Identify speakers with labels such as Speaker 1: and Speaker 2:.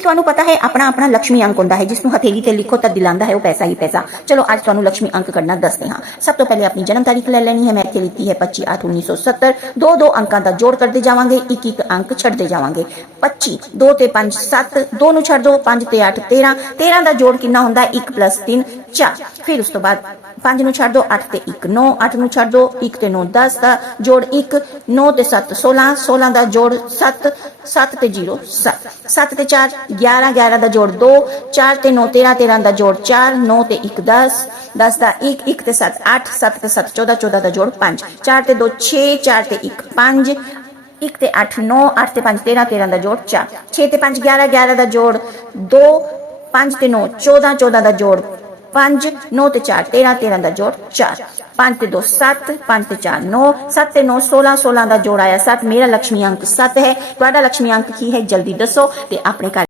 Speaker 1: ਕਿ ਤੁਹਾਨੂੰ ਪਤਾ ਹੈ, ਆਪਣਾ ਆਪਣਾ ਲక్ష్ਮੀ ਅੰਕ ਹੁੰਦਾ ਹੈ ਜਿਸ ਨੂੰ ਹਥੇਲੀ ਤੇ ਲਿਖੋ ਤਾਂ ਦਿਲਾਂਦਾ ਹੈ ਉਹ ਪੈਸਾ ਹੀ ਪੈਸਾ। ਚਲੋ, ਅੱਜ ਤੁਹਾਨੂੰ ਲక్ష్ਮੀ ਅੰਕ ਕੱਢਣਾ ਦੱਸਦੇ ਹਾਂ। ਸਭ ਤੋਂ ਪਹਿਲੇ ਆਪਣੀ ਜਨਮ ਤਾਰੀਖ ਲੈ ਲੈਣੀ ਹੈ, ਮੈਂ ਇੱਥੇ ਲਿਖੀ ਹੈ 25 8 1970 ਦੋ ਦੋ ਅੰਕਾਂ ਦਾ ਜੋੜ ਕਰਦੇ ਜਾਵਾਂਗੇ, ਇੱਕ ਇੱਕ ਅੰਕ ਛੱਡਦੇ ਜਾਵਾਂਗੇ। 25 2 ਤੇ 5 7 2 ਨੂੰ ਛੱਡ ਦਿਓ 5 ਤੇ 8 13 13 ਦਾ ਜੋੜ ਕਿੰਨਾ ਹੁੰਦਾ? 1 3 4 ਫਿਰ ਉਸ ਤੋਂ ਬਾਅਦ 5 ਨੂੰ ਛੱਡ ਦੋ 8 ਤੇ 1 9 8 ਨੂੰ ਛੱਡ ਦੋ 1 ਤੇ 9 10 ਦਾ ਜੋੜ 1 9 ਤੇ 7 16 16 ਦਾ ਜੋੜ 7 7 ਤੇ 0 7 7 ਤੇ 4 11 11 ਦਾ ਜੋੜ 2 4 ਤੇ 9 13 13 ਦਾ ਜੋੜ 4 9 ਤੇ 1 10 10 ਦਾ 1 1 ਤੇ 7 8 7 ਤੇ 7 14 14 ਦਾ ਜੋੜ 5 4 ਤੇ 2 6 4 ਤੇ 1 5 1 ਤੇ 8 9 8 ਤੇ 5 13 13 ਦਾ ਜੋੜ 4 6 ਤੇ 5 11 11 ਦਾ ਜੋੜ 2 5 ਤੇ 9 14 14 ਦਾ ਜੋੜ 5 9 ਤੇ 4 13 13 ਦਾ ਜੋੜ 4 5 ਤੇ 2 7 5 ਤੇ 4 9 7 ਤੇ 9 16 16 ਦਾ ਜੋੜ ਆਇਆ 7 ਮੇਰਾ ਲక్ష్ਮੀ ਅੰਕ 7 ਹੈ, ਤੁਹਾਡਾ ਲక్ష్ਮੀ ਅੰਕ ਕੀ ਹੈ ਜਲਦੀ ਦੱਸੋ ਤੇ ਆਪਣੇ